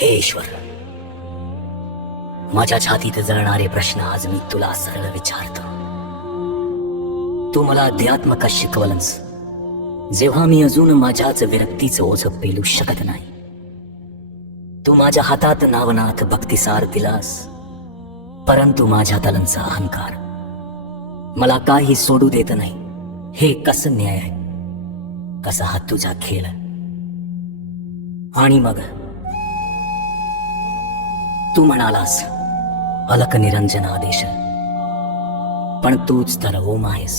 हे ईश्वर, माझ्या छातीत जळणारे प्रश्न आज मी तुला सरळ विचारतो. तू मला अध्यात्म का शिकवलंस जेव्हा मी अजून माझ्याच विरक्तीचं ओझं पेलू शकत नाही. तू माझ्या हातात नावनाथ भक्तिसार दिलास, परंतु माझ्या तलंचा अहंकार मला काही सोडू देत नाही. हे कसं न्याय आहे? कसा हा तुझा खेळ? आणि मग तू म्हणालास अलक निरंजन आदेश, पण तूच तर ओम आहेस.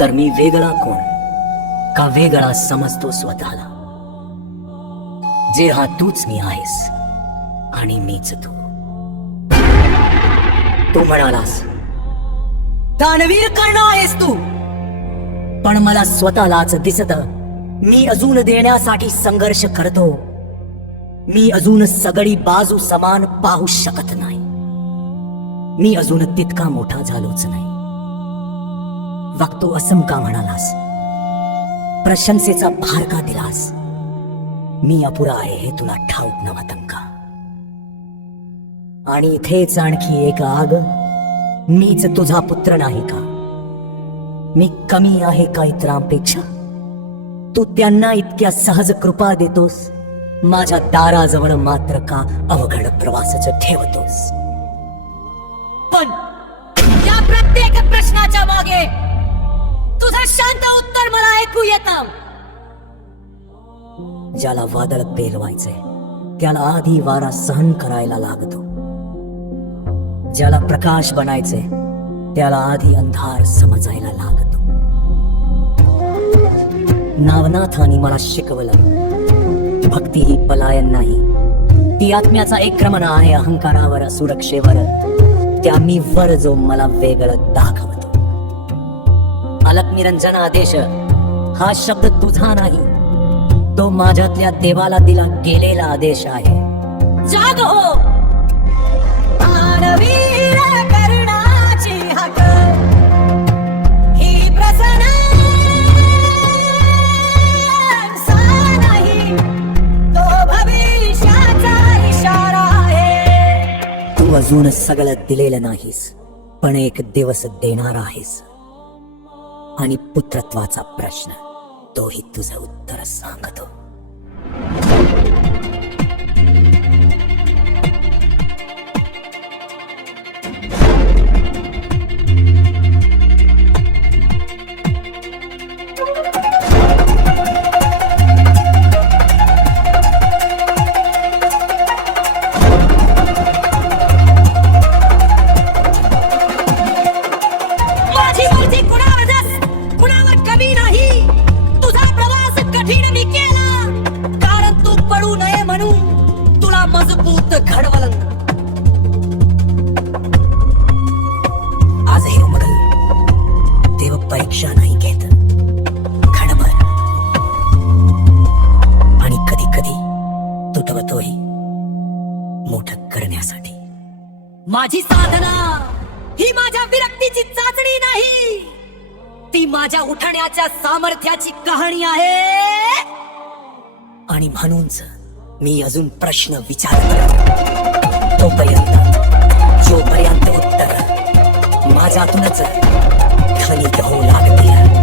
तर मी वेगळा कोण? का वेगळा समजतो स्वतःला? जे हा तूच मी आहेस आणि मीच तू. तू म्हणालास दानवीर कर्ण आहेस तू, पण मला स्वतःलाच दिसत मी अजून देण्यासाठी संघर्ष करतो. मी अजून सगळी बाजू समान पाहू शकत नाही. मी अजून तितका मोठा झालोच नाही. वागतो असं का म्हणालास? प्रशंसेचा भार का दिलास? मी अपुरा आहे हे तुला ठाऊक नव्हतं का? आणि इथेच आणखी एक आग, मीच तुझा पुत्र नाही का? मी कमी आहे का इतरांपेक्षा? तू त्यांना इतक्या सहज कृपा देतोस, माझ्या दाराजवळ मात्र का अवघड प्रवासच ठेवतोस? पण या प्रत्येक प्रश्नाच्या मागे तुझं शांत उत्तर मला ऐकू येतं. ज्याला वादळ पेलवायचंय त्याला आधी वारा सहन करायला लागतो. ज्याला प्रकाश बनायचे त्याला आधी अंधार समजायला लागतो. नावनाथांनी मला शिकवलं, भक्ती ही पलायन नाही, ती आत्म्याचा एक क्रमण आहे अहंकारावर, सुरक्षेवर. त्या मी वर जो मला वेगळं दाखवतो. अलक निरंजन आदेश हा शब्द तुझा नाही, तो माझ्यातल्या देवाला दिला गेलेला आदेश आहे. जाग हो, दानवीर कर्णाची हाक, ही प्रसन्नता नाही, तो भविष्याचा इशारा आहे. तू अजून सगळं दिलेलं नाहीस, पण एक दिवस देणार आहेस. आणि पुत्रत्वाचा प्रश्न, तोही तुझं उत्तर सांगतो. मजबूत घडवलं आजही उमगल. देव परीक्षा नाही घेत, घडभर आणि कधी कधी तुटवतोही मोठं करण्यासाठी. माझी साधना ही माझ्या विरक्तीची चाचणी नाही, ती माझ्या उठण्याच्या सामर्थ्याची कहाणी आहे. आणि म्हणूनच मी अजून प्रश्न विचारतो, जोपर्यंत उत्तर माझ्यातूनच खनित होऊ लागतील.